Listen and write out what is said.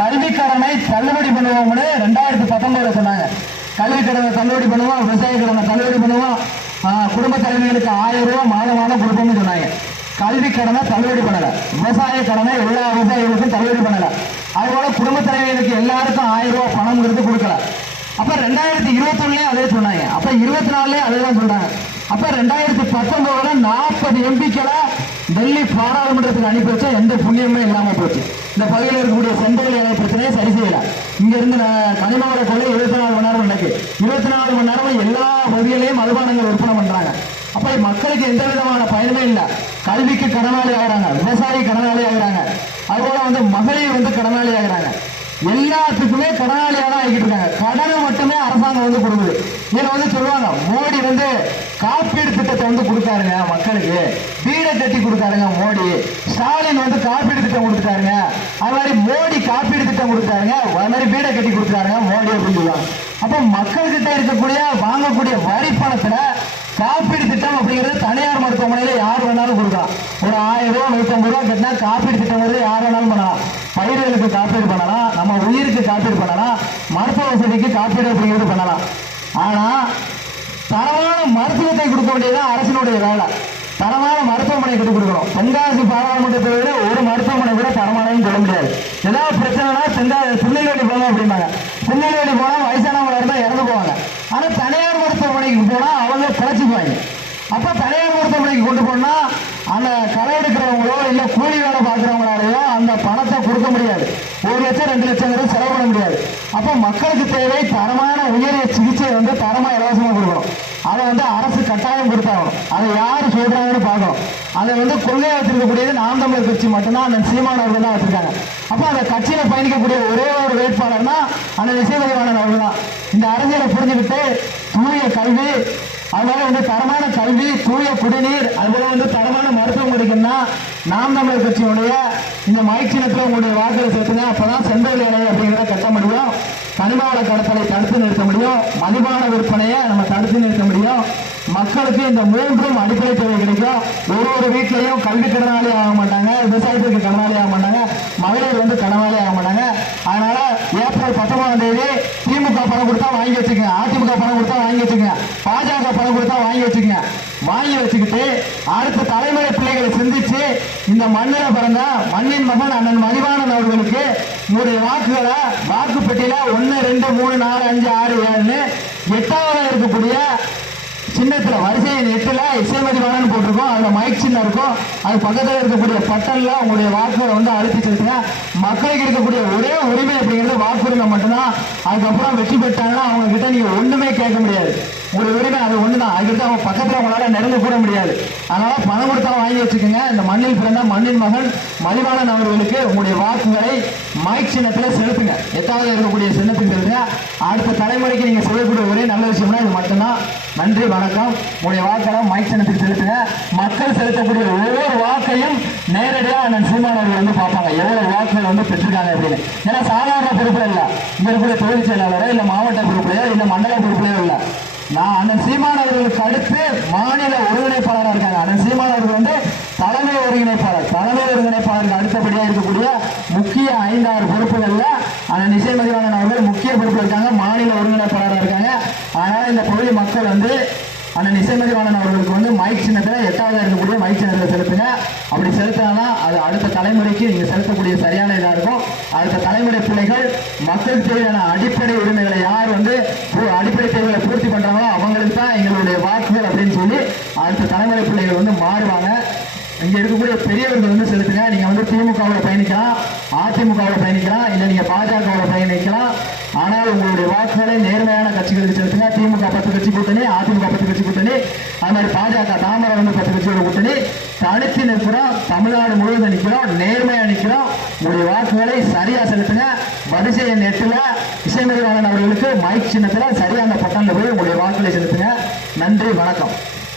கல்வி கடனை தள்ளுபடி பண்ணுவோம்னு 2019 சொன்னாங்க. கல்வி கடனை தள்ளுபடி பண்ணுவோம், விவசாய கடனை தள்ளுபடி பண்ணுவோம், குடும்ப தலைவிகளுக்கு 1000 ரூபாய் மாதம் மாதம் கொடுப்போம்னு சொன்னாங்க. கல்வி கடனை தள்ளுபடி பண்ணல, விவசாய கடனை எல்லா விவசாயிகளுக்கும் தள்ளுபடி பண்ணல, அதுபோல குடும்ப தலைவிகளுக்கு எல்லாருக்கும் 1000 ரூபாய் பணம் கொடுக்கல. அப்ப 2021 அதே சொன்னாங்க. அப்ப 24 அதேதான் சொல்றாங்க. அப்ப 2019 40 எம்பிக்களை டெல்லி பாராளுமன்றத்துக்கு அனுப்பி வச்சா எந்த புண்ணியமே இல்லாம போச்சு. இந்த பகுதியில் இருக்கக்கூடிய செங்கல் இலை பிரச்சனையை சரி செய்யல. இங்க இருந்து கனிமவள கொள்ளை 24 மணி நேரம் நடக்கு. 24 மணி நேரம் எல்லா பகுதியிலையும் மதுபானங்கள் விற்பனை பண்றாங்க. அப்ப மக்களுக்கு எந்த விதமான பயனுமே இல்லை. கல்விக்கு கடனாளி ஆகிறாங்க, விவசாயி கடனாளி ஆகிறாங்க, அதுபோல மகளிர் கடனாளி ஆகிறாங்க. எல்லாத்துக்குமே கடனாளியாக தான் ஆகிட்டு இருக்காங்க. கடனை மட்டுமே அரசாங்கம் கொடுக்குது. இதுல சொல்லுவாங்க, மோடி காப்பீடு திட்டத்தை கொடுத்தாருங்க மக்களுக்கு, வீடை கட்டி கொடுத்தாருங்க மோடி. ஸ்டாலின் காப்பீடு திட்டம் கொடுத்துட்டாருங்க, அது மாதிரி மோடி காப்பீடு திட்டம் கொடுத்தாருங்க, அது மாதிரி வீடை கட்டி கொடுத்தாருங்க மோடி அப்படின்னு சொல்லுவாங்க. அப்ப மக்கள்கிட்ட இருக்கக்கூடிய வாங்கக்கூடிய வரி பணத்துல காப்பீடு திட்டம் அப்படிங்கிறது தனியார் மருத்துவமனையில யார் வேணாலும் கொடுக்கலாம். ஒரு 1000 ரூபாய் 150 ரூபாய் கட்டினா காப்பீடு திட்டம் யார் வேணாலும் பண்ணலாம். பயிர்களுக்கு காப்பீடு பண்ணலாம், நம்ம உயிருக்கு காப்பீடு பண்ணலாம், மருத்துவ வசதிக்கு காப்பீடு அப்படிங்கிறது பண்ணலாம். ஆனா தரமான மருத்துவத்தை கொடுக்க வேண்டியதான் அரசினுடைய வேலை. தரமான மருத்துவமனை கட்டி கொடுக்கணும். தென்காசி பாராளுமன்றத்தை விட ஒரு மருத்துவமனை கூட தரமானதுன்னு சொல்ல முடியாது. ஏதாவது பிரச்சனைனா திருநெல்வேலி போகணும் அப்படின்னாங்க. திருநெல்வேலி போனா வயசானவங்களா இருந்தா இறந்து போவாங்க. ஆனா தனியார் மருத்துவமனைக்கு போனா அவங்க பிழைச்சிக்குவாங்க. அப்ப தனியார் மருத்துவமனைக்கு கொண்டு போனா அந்த களை எடுக்கிறவங்களோ இல்ல கூலி வேலை பார்க்கிறவங்களாலேயோ அந்த பணத்தை கொடுக்க முடியாது. 1 லட்சம் 2 லட்சம் செலவு பண்ண முடியாது. அப்ப மக்களுக்கு தேவை தரமான உயரிய சிகிச்சை தரமா இலவசமா கொடுக்கணும். அதை அரசு கட்டாயம் கொடுத்தாகணும். அதை யாரு சொல்றாங்கன்னு பார்க்கணும். அதை கொள்கையா வச்சிருக்கக்கூடியது நாம் தமிழர் கட்சி மட்டும்தான், அந்த சீமானவர்கள் தான் வச்சிருக்காங்க. அப்ப அந்த கட்சியில பயணிக்கக்கூடிய ஒரே ஒரு வேட்பாளர்னா அந்த நிச்சயமதிவாணன் அவர்கள் தான். இந்த அரசியலை புரிஞ்சுக்கிட்டு தூய கல்வி, அதனால தரமான கல்வி, தூய குடிநீர், அதுபோல தரமான மருத்துவம் கிடைக்கும்னா நாம் தமிழர் கட்சியுடைய இந்த மைக் சின்னத்தில் உங்களுடைய வாக்குகளை செலுத்துங்க. அப்பதான் செங்கல் இலை அப்படிங்கிறத கட்ட முடியும், கனிமவள கடத்தலை தடுத்து நிறுத்த முடியும், மதுபான விற்பனையை நம்ம தடுத்து நிறுத்த முடியும். மக்களுக்கு இந்த 3 அடிப்படை தேவை கிடைக்கும். ஒரு வீட்லையும் கல்வி கடனாளி ஆக மாட்டாங்க, விவசாயத்துக்கு கடனாளி ஆக மாட்டாங்க, மகளிர் கடனாளி ஆக மாட்டாங்க. அதனால ஏப்ரல் 19ஆம் தேதி திமுக பணம் கொடுத்தா வாங்கி வச்சுக்கோங்க, அதிமுக பணம் கொடுத்தா வாங்கி வச்சுக்கோங்க, பாஜக பணம் கொடுத்தா வாங்கி வச்சுக்கோங்க. வாங்கி வச்சுக்கிட்டு அடுத்த தலைமுறை பிள்ளைகளை சிந்திச்சு இந்த மண்ணில பிறந்த மண்ணின் மகன் அண்ணன் மதிவாணன் அவர்களுக்கு உங்களுடைய வாக்குகளை வாக்கு பெட்டியில 1 2 3 4 5 6 7 8வது இருக்கக்கூடிய சின்னத்துல வரிசை 8ல இசைமதிவாணன் போட்டிருக்கோம். அதுல மைக் சின்னம் இருக்கும். அது பக்கத்தில் இருக்கக்கூடிய பட்டன்ல உங்களுடைய வாக்குகளை அழுத்தி செலுத்துங்க. மக்களுக்கு இருக்கக்கூடிய ஒரே உரிமை அப்படிங்கிறது வாக்குரிமை மட்டும்தான். அதுக்கப்புறம் வெற்றி பெற்றாங்கன்னா அவங்க கிட்ட நீங்க ஒண்ணுமே கேட்க முடியாது. உங்களுடைய உரிமை அது ஒண்ணுதான். அதுக்கிட்ட அவங்க பக்கத்துல உங்களால நெருங்க கூட முடியாது. அதனால பணம் கொடுத்தாலும் வாங்கி வச்சுக்கோங்க. இந்த மண்ணில் பிறந்த மண்ணின் மகன் மதிவாணன் அவர்களுக்கு உங்களுடைய வாக்குகளை மைக் சின்னத்துல செலுத்துங்க. 8வது இருக்கக்கூடிய சின்னத்துக்கு செலுத்துங்க. அடுத்த தலைமுறைக்கு நீங்க செய்யக்கூடிய ஒரே நல்ல விஷயம்னா இது மட்டும்தான். நன்றி, வணக்கம். உங்களுடைய வாக்களை மைக் சின்னத்துக்கு செலுத்துங்க. மக்கள் செலுத்தக்கூடிய ஒவ்வொரு வாக்கையும் நேரடியாக அண்ணன் சீமானவர்கள் பார்ப்பாங்க, எவ்வளவு வாக்குகள் பெற்றிருக்காங்க அப்படின்னு. ஏன்னா சாதாரண பொறுப்புல இல்ல, இங்க இருக்கக்கூடிய தொகுதி செயலாளரோ இல்ல மாவட்ட பொறுப்புலையோ இல்ல மண்டல பொறுப்புலையோ இல்ல, நான் அண்ணன் சீமானவர்களுக்கு அடுத்து மாநில ஒருங்கிணைப்பாளராக இருக்காங்க. அண்ணன் சீமானவர்கள் தலைமை ஒருங்கிணைப்பாளர். தலைமை ஒருங்கிணைப்பாளருக்கு அடுத்தபடியாக இருக்கக்கூடிய முக்கிய 5-6 பொறுப்புகள்ல அண்ணன் இசைமதிவாணன் அவர்கள் முக்கிய பொறுப்புல இருக்காங்க, மாநில ஒருங்கிணைப்பாளராக இருக்காங்க. அதனால இந்த பகுதி மக்கள் அண்ணன் இசைமதிவாணன் அவர்களுக்கு மைக் சின்னத்தில் 8வது இருக்கக்கூடிய மைக் சின்னத்தில் செலுத்துங்க. அப்படி செலுத்தினா அது அடுத்த தலைமுறைக்கு நீங்க செலுத்தக்கூடிய சரியான இதாக இருக்கும். அடுத்த தலைமுறை பிள்ளைகள் மக்களுக்கு தேவையான அடிப்படை உரிமைகளை யார் அடிப்படை தேவைகளை பூர்த்தி பண்றாங்களோ அவங்களுக்கு தான் எங்களுடைய வாக்குகள் அப்படின்னு சொல்லி அடுத்த தலைமுறை பிள்ளைகள் மாறுவாங்க. இங்க இருக்கக்கூடிய பெரியவர்கள் செலுத்துங்க. நீங்க திமுகவில் பயணிக்கலாம், அதிமுகவில் பயணிக்கலாம், இல்ல நீங்க பாஜகவில் பயணிக்கலாம். ஆனால் உங்களுடைய வாக்குகளை நேர்மையான கட்சிகளுக்கு செலுத்துங்க. திமுக 10 கட்சி கூட்டணி, அதிமுக 10 கட்சி கூட்டணி, அது மாதிரி பாஜக தாமரை 10 கட்சியோட கூட்டணி, தனித்து நிற்கிறோம். தமிழ்நாடு முழுவதும் நிற்கிறோம், நேர்மையா நிற்கிறோம். உங்களுடைய வாக்குகளை சரியா செலுத்துங்க. வரிசை எண் 8ல இசைமதிவாணன் அவர்களுக்கு மைக் சின்னத்துல சரியான பட்டன்ல போய் உங்களுடைய வாக்குகளை செலுத்துங்க. நன்றி, வணக்கம்.